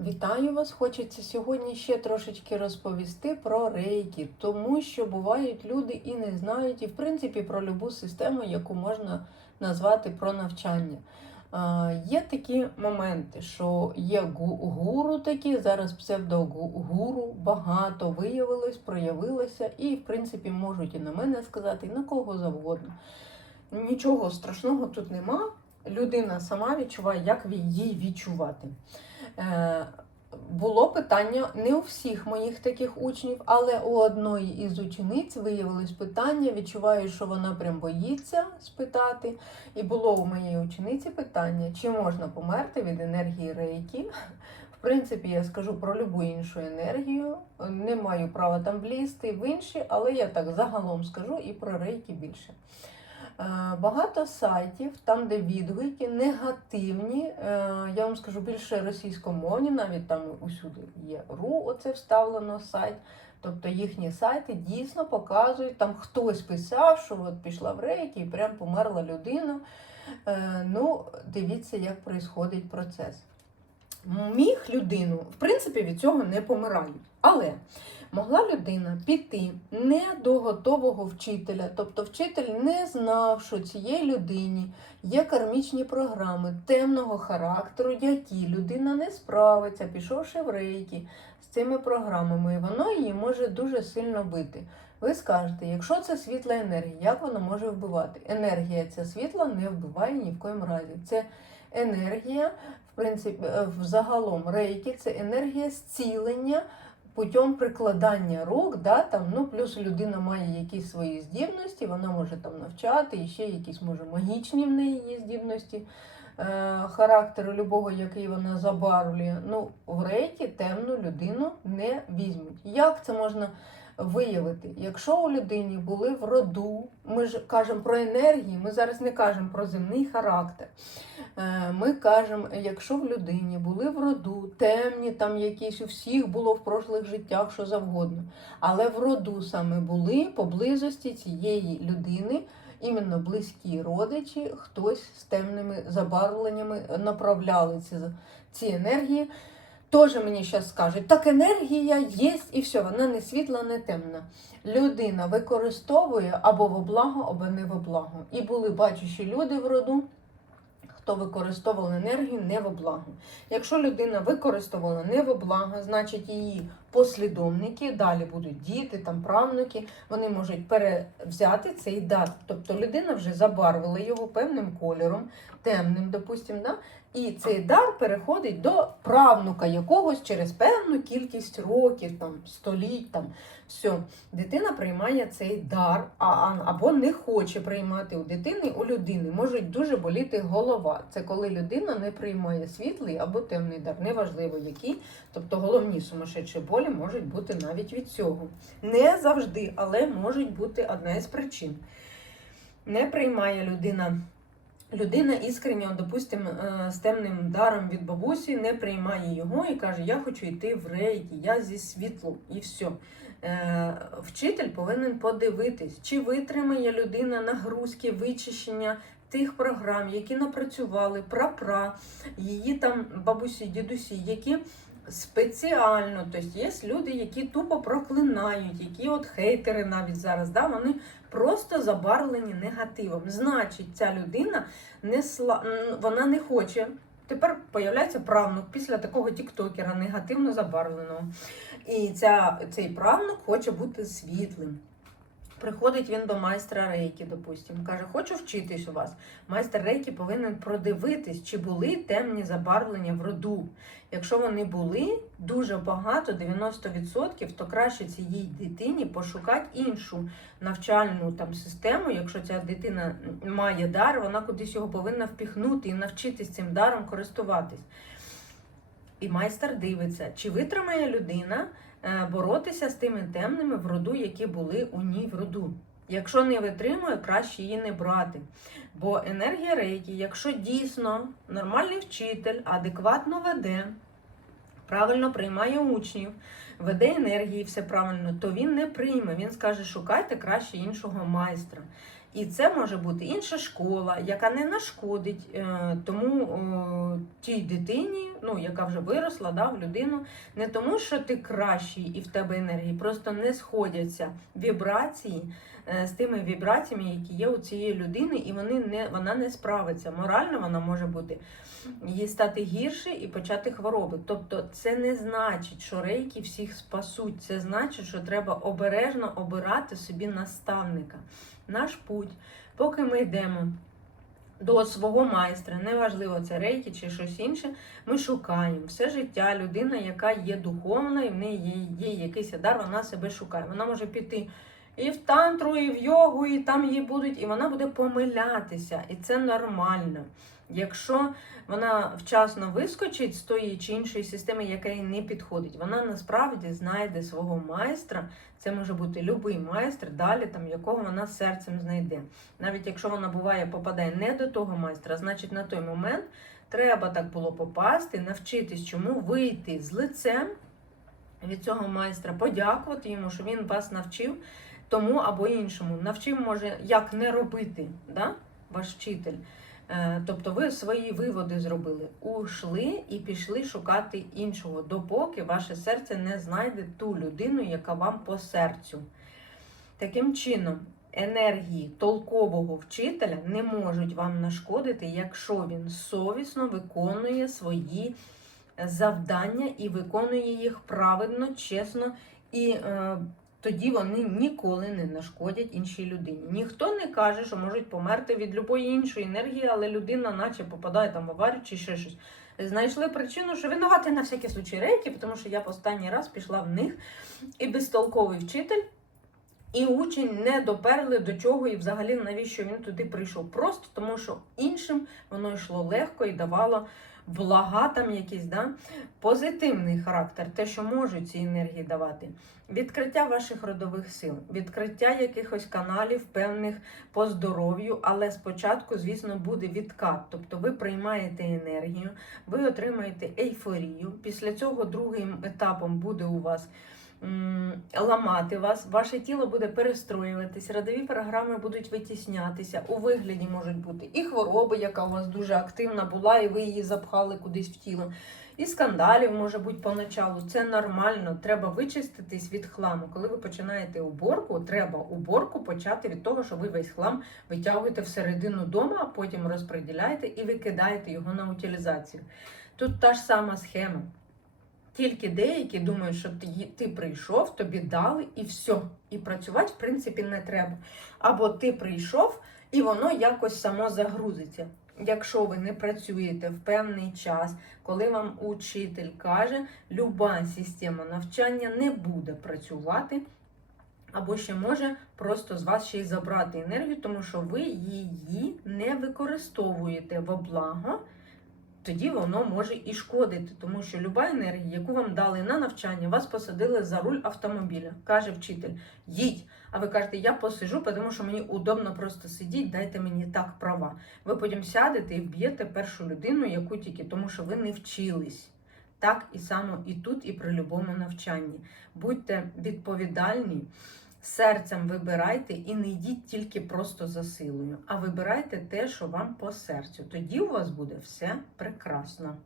Вітаю вас! Хочеться сьогодні ще трошечки розповісти про рейки, тому що бувають люди і не знають, і в принципі про любу систему, яку можна назвати про навчання. Є такі моменти, що є гу- гуру такі, зараз псевдогуру багато виявилось, проявилося, і в принципі можуть і на мене сказати, і на кого завгодно. Нічого страшного тут нема. Людина сама відчуває, як їй відчувати. Е, було питання не у всіх моїх таких учнів, але у одної із учениць виявилось питання. Відчуваю, що вона прям боїться спитати. І було у моєї учениці питання, чи можна померти від енергії рейки. В принципі, я скажу про любу іншу енергію. Не маю права там влізти в інші, але я так загалом скажу і про рейки більше. Е, Багато сайтів, там, де відгуки негативні, е, я вам скажу більше російськомовні, навіть там усюди є РУ, оце вставлено сайт. Тобто їхні сайти дійсно показують, там хтось писав, що от пішла в рейки і прям померла людина. Е, Ну, дивіться, як відбувається процес. Міг людину, в принципі, від цього не помирають. Але могла людина піти не до готового вчителя, тобто вчитель не знав, що цій людині є кармічні програми темного характеру, які людина не справиться, пішовши в рейки з цими програмами, і воно її може дуже сильно бити. Ви скажете, якщо це світла енергія, як воно може вбивати? Енергія ця світла не вбиває ні в коїм разі. Це енергія, в принципі, е, взагалом рейки, це енергія зцілення путем прикладання рук, да, там, ну, плюс людина має якісь свої здібності, вона може там навчати, і ще якісь може магічні в неї є здібності е, характеру любого, який вона забарвлює. Ну, в рейки темну людину не візьмуть. Як це можна виявити? Якщо у людині були в роду, ми ж кажемо про енергії, ми зараз не кажемо про земний характер. Е, Ми кажемо, якщо в людині були в роду темні, там якісь у всіх було в прошлих життях, що завгодно, але в роду саме були поблизості цієї людини, іменно близькі родичі, хтось з темними забарвленнями направляли ці, ці енергії. Теж мені зараз скажуть, так енергія є і все, вона не світла, не темна. Людина використовує або во благо, або не во благо. І були бачущі люди в роду, хто використовував енергію не во благо. Якщо людина використовувала не во благо, значить її послідовники, далі будуть діти, там правнуки, вони можуть перевзяти цей дар. Тобто людина вже забарвила його певним кольором, темним, допустимо, да? І цей дар переходить до правнука якогось через певну кількість років, там, століть. Там, все. Дитина приймає цей дар, а, або не хоче приймати у дитини, у людини. Може дуже боліти голова. Це коли людина не приймає світлий або темний дар, неважливо який. Тобто головні сумасшедші болі можуть бути навіть від цього. Не завжди, але можуть бути одна із причин. Не приймає людина. Людина іскренньо, допустимо, е, з темним даром від бабусі не приймає його і каже: Я хочу йти в рейки, я зі світлом, і все. Вчитель повинен подивитись, чи витримає людина нагрузки, вичищення тих програм, які напрацювали прапра, її там бабусі, дідусі, які спеціально, тобто є люди, які тупо проклинають, які от хейтери навіть зараз, да, вони просто забарвлені негативом. Значить, ця людина не сла... вона не хоче. Тепер появляється правнук після такого тіктокера негативно забарвленого. І ця, цей правнук хоче бути світлим. Приходить він до майстра рейки, допустимо, каже, хочу вчитись у вас. Майстер рейки повинен продивитись, чи були темні забарвлення в роду. Якщо вони були дуже багато, 90%, то краще цій дитині пошукати іншу навчальну там систему. Якщо ця дитина має дар, вона кудись його повинна впіхнути і навчитись цим даром користуватись. І майстер дивиться, чи витримає людина боротися з тими темними в роду, які були у ній в роду. Якщо не витримує, краще її не брати. Бо енергія рейки, якщо дійсно нормальний вчитель адекватно веде, правильно приймає учнів, веде енергії, все правильно, то він не прийме. Він скаже, шукайте краще іншого майстра. І це може бути інша школа, яка не нашкодить е, тому о, тій дитині, ну яка вже виросла, да, в людину, не тому, що ти кращий і в тебе енергії, просто не сходяться вібрації е, з тими вібраціями, які є у цієї людини, і вони не вона не справиться. Морально вона може бути їй стати гірше і почати хвороби. Тобто, це не значить, що рейки всіх спасуть. Це значить, що треба обережно обирати собі наставника. Наш путь, поки ми йдемо. До свого майстра, неважливо, це рейки чи щось інше. Ми шукаємо все життя. Людина, яка є духовна, і в неї є, якийсь дар, вона себе шукає. Вона може піти і в тантру, і в йогу, і там її будуть, і вона буде помилятися. І це нормально. Якщо вона вчасно вискочить з тої чи іншої системи, яка їй не підходить, вона насправді знайде свого майстра. Це може бути любий майстер, далі там якого вона серцем знайде. Навіть якщо вона буває, попадає не до того майстра, значить на той момент треба так було попасти, навчитись чому вийти з лицем від цього майстра, подякувати йому, що він вас навчив тому або іншому. Навчив, може, як не робити, да? ваш вчитель. Е, Тобто ви свої виводи зробили, ушли і пішли шукати іншого, допоки ваше серце не знайде ту людину, яка вам по серцю. Таким чином, енергії толкового вчителя не можуть вам нашкодити, якщо він совісно виконує свої завдання і виконує їх правильно, чесно і. Тоді вони ніколи не нашкодять іншій людині. Ніхто не каже, що можуть померти від любої іншої енергії, але людина, наче попадає там в аварію чи ще щось. Знайшли причину, що винувати на всякий случай рейки, тому що я останній раз пішла в них і безтолковий вчитель. І учень не доперли до чого, і взагалі навіщо він туди прийшов. Просто тому, що іншим воно йшло легко і давало блага там якісь, да? позитивний характер, те, що можуть ці енергії давати. Відкриття ваших родових сил, відкриття якихось каналів певних по здоров'ю, але спочатку, звісно, буде відкат. Тобто ви приймаєте енергію, ви отримаєте ейфорію. Після цього другим етапом буде у вас ламати вас, ваше тіло буде перестроюватись, родові програми будуть витіснятися. У вигляді можуть бути і хвороби, яка у вас дуже активна була, і ви її запхали кудись в тіло. І скандалів може бути поначалу. Це нормально. Треба вичиститись від хламу. Коли ви починаєте уборку, треба уборку почати від того, що ви весь хлам витягуєте всередину дома, а потім розподіляєте і викидаєте його на утилізацію. Тут та ж сама схема. Тільки деякі думають, що ти, прийшов, тобі дали і все. І працювати, в принципі, не треба. Або ти прийшов і воно якось само загрузиться. Якщо ви не працюєте в певний час, коли вам учитель каже, люба система навчання не буде працювати, або ще може просто з вас ще й забрати енергію, тому що ви її не використовуєте во благо тоді воно може і шкодити, тому що люба енергія, яку вам дали на навчання, вас посадили за руль автомобіля. Каже вчитель, їдь. А ви кажете, я посижу, тому що мені удобно просто сидіти, дайте мені так права. Ви потім сядете і вб'єте першу людину, яку тільки, тому що ви не вчились. Так і само і тут, і при любому навчанні. Будьте відповідальні серцем вибирайте і не йдіть тільки просто за силою, а вибирайте те, що вам по серцю. Тоді у вас буде все прекрасно.